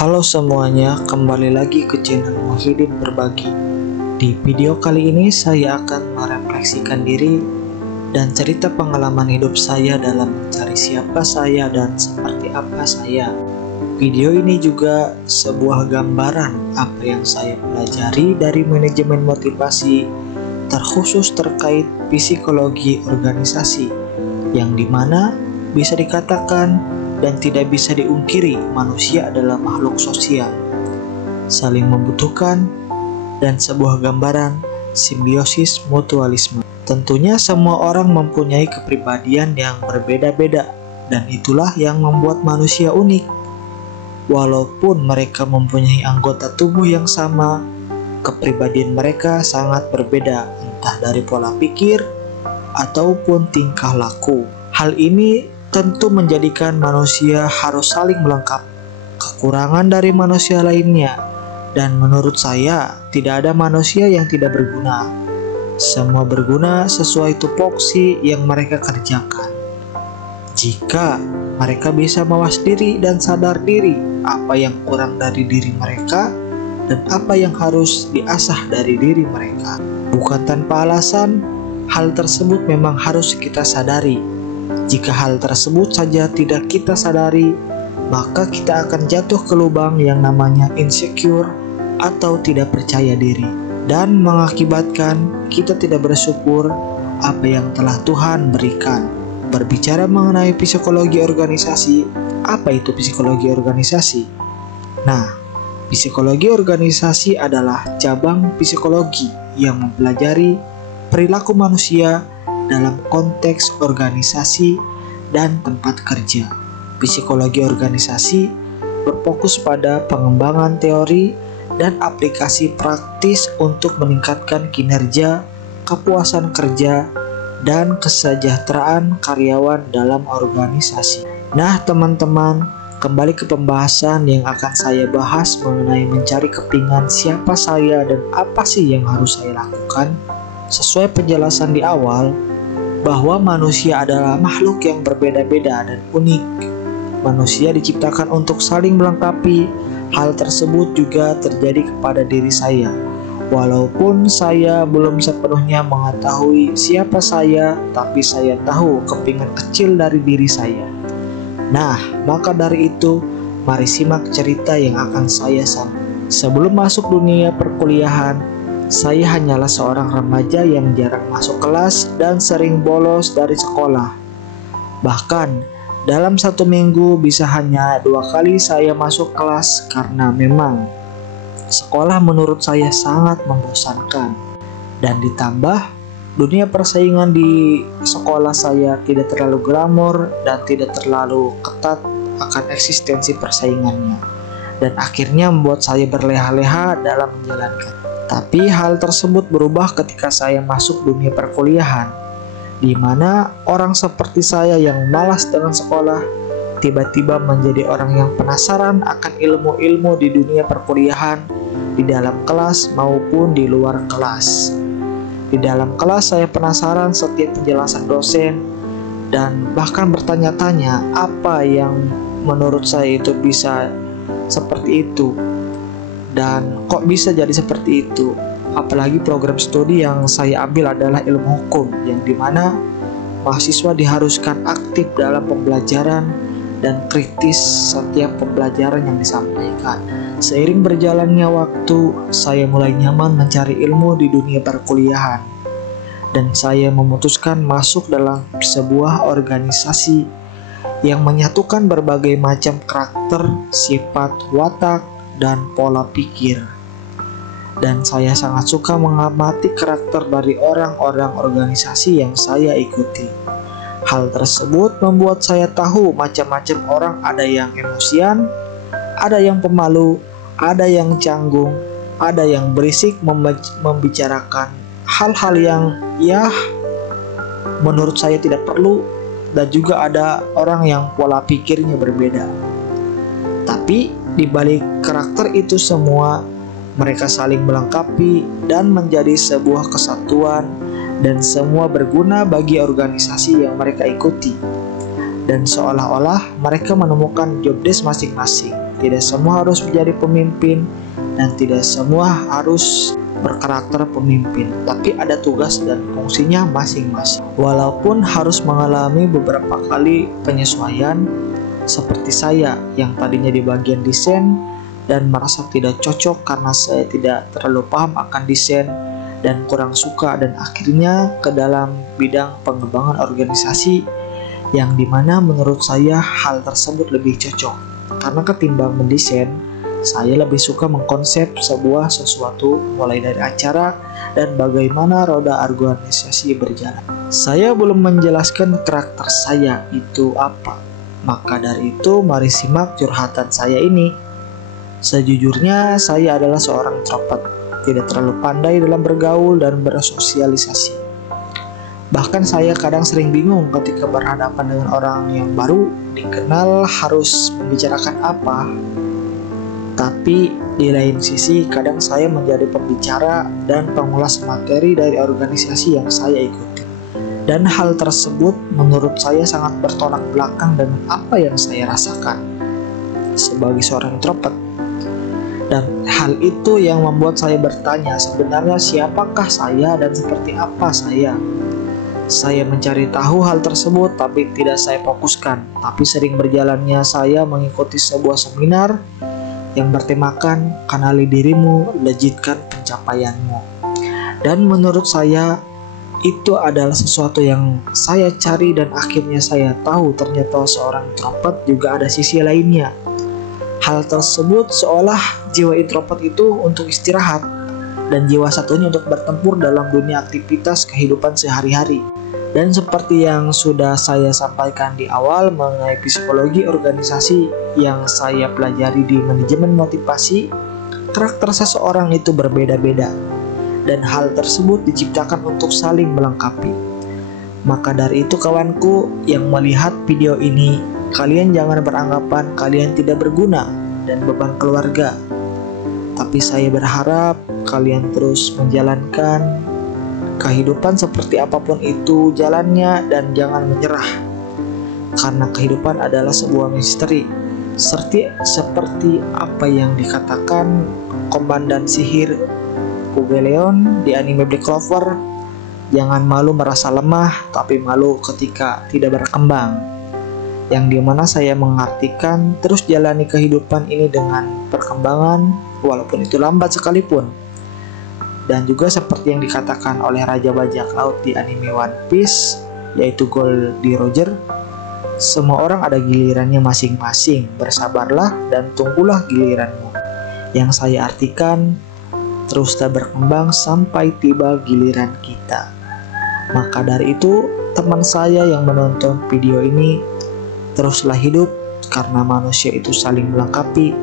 Halo semuanya, kembali lagi ke channel Muhyiddin Berbagi. Di video kali ini saya akan merefleksikan diri dan cerita pengalaman hidup saya dalam mencari siapa saya dan seperti apa saya. Video ini juga sebuah gambaran apa yang saya pelajari dari manajemen motivasi, terkhusus terkait psikologi organisasi, yang dimana bisa dikatakan dan tidak bisa diungkiri manusia adalah makhluk sosial, saling membutuhkan, dan sebuah gambaran simbiosis mutualisme. Tentunya semua orang mempunyai kepribadian yang berbeda-beda, dan itulah yang membuat manusia unik. Walaupun mereka mempunyai anggota tubuh yang sama, kepribadian mereka sangat berbeda, entah dari pola pikir ataupun tingkah laku. Hal ini tentu menjadikan manusia harus saling melengkapi kekurangan dari manusia lainnya, dan menurut saya tidak ada manusia yang tidak berguna. Semua berguna sesuai tupoksi yang mereka kerjakan. Jika mereka bisa mawas diri dan sadar diri apa yang kurang dari diri mereka dan apa yang harus diasah dari diri mereka, bukan tanpa alasan, hal tersebut memang harus kita sadari. Jika hal tersebut saja tidak kita sadari, maka kita akan jatuh ke lubang yang namanya insecure atau tidak percaya diri, dan mengakibatkan kita tidak bersyukur apa yang telah Tuhan berikan. Berbicara mengenai psikologi organisasi, apa itu psikologi organisasi? Nah, psikologi organisasi adalah cabang psikologi yang mempelajari perilaku manusia dalam konteks organisasi dan tempat kerja. Psikologi organisasi berfokus pada pengembangan teori dan aplikasi praktis untuk meningkatkan kinerja, kepuasan kerja, dan kesejahteraan karyawan dalam organisasi. Nah teman-teman, kembali ke pembahasan yang akan saya bahas mengenai mencari kepingan siapa saya dan apa sih yang harus saya lakukan. Sesuai penjelasan di awal, bahwa manusia adalah makhluk yang berbeda-beda dan unik. Manusia diciptakan untuk saling melengkapi. Hal tersebut juga terjadi kepada diri saya. Walaupun saya belum sepenuhnya mengetahui siapa saya, tapi saya tahu kepingan kecil dari diri saya. Nah, maka dari itu, mari simak cerita yang akan saya sampaikan. Sebelum masuk dunia perkuliahan, saya hanyalah seorang remaja yang jarang masuk kelas dan sering bolos dari sekolah. Bahkan dalam satu minggu bisa hanya 2 kali saya masuk kelas karena memang sekolah menurut saya sangat membosankan. Dan ditambah dunia persaingan di sekolah saya tidak terlalu glamor dan tidak terlalu ketat akan eksistensi persaingannya. Dan akhirnya membuat saya berleha-leha dalam menjalankan. Tapi hal tersebut berubah ketika saya masuk dunia perkuliahan, di mana orang seperti saya yang malas dengan sekolah tiba-tiba menjadi orang yang penasaran akan ilmu-ilmu di dunia perkuliahan, di dalam kelas maupun di luar kelas. Di dalam kelas saya penasaran setiap penjelasan dosen dan bahkan bertanya-tanya apa yang menurut saya itu bisa seperti itu. Dan kok bisa jadi seperti itu? Apalagi program studi yang saya ambil adalah ilmu hukum, yang dimana mahasiswa diharuskan aktif dalam pembelajaran dan kritis setiap pembelajaran yang disampaikan. Seiring berjalannya waktu, saya mulai nyaman mencari ilmu di dunia perkuliahan, dan saya memutuskan masuk dalam sebuah organisasi yang menyatukan berbagai macam karakter, sifat, watak, dan pola pikir. Dan saya sangat suka mengamati karakter dari orang-orang organisasi yang saya ikuti. Hal tersebut membuat saya tahu macam-macam orang, ada yang emosian, ada yang pemalu, ada yang canggung, ada yang berisik membicarakan hal-hal yang menurut saya tidak perlu, dan juga ada orang yang pola pikirnya berbeda. Tapi di balik karakter itu semua, mereka saling melengkapi dan menjadi sebuah kesatuan, dan semua berguna bagi organisasi yang mereka ikuti. Dan seolah-olah mereka menemukan job desk masing-masing. tidak semua harus menjadi pemimpin dan tidak semua harus berkarakter pemimpin, tapi ada tugas dan fungsinya masing-masing. Walaupun harus mengalami beberapa kali penyesuaian, seperti saya yang tadinya di bagian desain dan merasa tidak cocok karena saya tidak terlalu paham akan desain dan kurang suka, dan akhirnya ke dalam bidang pengembangan organisasi yang dimana menurut saya hal tersebut lebih cocok karena ketimbang mendesain, saya lebih suka mengkonsep sebuah sesuatu mulai dari acara dan bagaimana roda organisasi berjalan. Saya belum menjelaskan karakter saya itu apa, maka dari itu mari simak curhatan saya ini. Sejujurnya saya adalah seorang introvert, tidak terlalu pandai dalam bergaul dan bersosialisasi. Bahkan saya kadang sering bingung ketika berhadapan dengan orang yang baru dikenal harus membicarakan apa. Tapi di lain sisi kadang saya menjadi pembicara dan pengulas materi dari organisasi yang saya ikuti. Dan hal tersebut menurut saya sangat bertolak belakang dengan apa yang saya rasakan sebagai seorang introvert. Dan hal itu yang membuat saya bertanya, sebenarnya siapakah saya dan seperti apa saya? Saya mencari tahu hal tersebut tapi tidak saya fokuskan. Tapi sering berjalannya saya mengikuti sebuah seminar yang bertemakan kenali dirimu, legitkan pencapaianmu. Dan menurut saya itu adalah sesuatu yang saya cari dan akhirnya saya tahu ternyata seorang introvert juga ada sisi lainnya. Hal tersebut seolah jiwa introvert itu untuk istirahat dan jiwa satunya untuk bertempur dalam dunia aktivitas kehidupan sehari-hari. Dan seperti yang sudah saya sampaikan di awal mengenai psikologi organisasi yang saya pelajari di manajemen motivasi, karakter seseorang itu berbeda-beda dan hal tersebut diciptakan untuk saling melengkapi. Maka dari itu kawanku yang melihat video ini, kalian jangan beranggapan kalian tidak berguna dan beban keluarga. Tapi saya berharap kalian terus menjalankan kehidupan seperti apapun itu jalannya dan jangan menyerah. Karena kehidupan adalah sebuah misteri. Seperti apa yang dikatakan komandan sihir Pugeleon di anime Black Clover, jangan malu merasa lemah, tapi malu ketika tidak berkembang. Yang dimana saya mengartikan terus jalani kehidupan ini dengan perkembangan walaupun itu lambat sekalipun. Dan juga seperti yang dikatakan oleh Raja Bajak Laut di anime One Piece, yaitu Goldie Roger, semua orang ada gilirannya masing-masing, bersabarlah dan tunggulah giliranmu. Yang saya artikan, teruslah berkembang sampai tiba giliran kita. Maka dari itu, teman saya yang menonton video ini, teruslah hidup karena manusia itu saling melengkapi.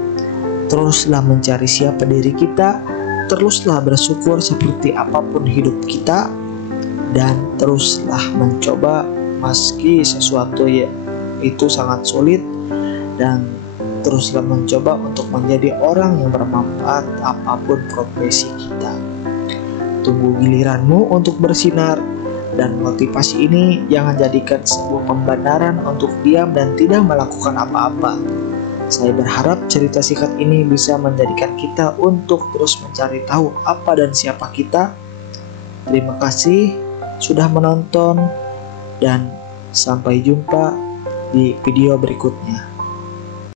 Teruslah mencari siapa diri kita, teruslah bersyukur seperti apapun hidup kita, dan teruslah mencoba meski sesuatu itu sangat sulit, dan teruslah mencoba untuk menjadi orang yang bermanfaat apapun profesi kita. Tunggu giliranmu untuk bersinar, dan motivasi ini jangan jadikan sebuah pembenaran untuk diam dan tidak melakukan apa-apa. Saya berharap cerita singkat ini bisa menjadikan kita untuk terus mencari tahu apa dan siapa kita. Terima kasih sudah menonton dan sampai jumpa di video berikutnya.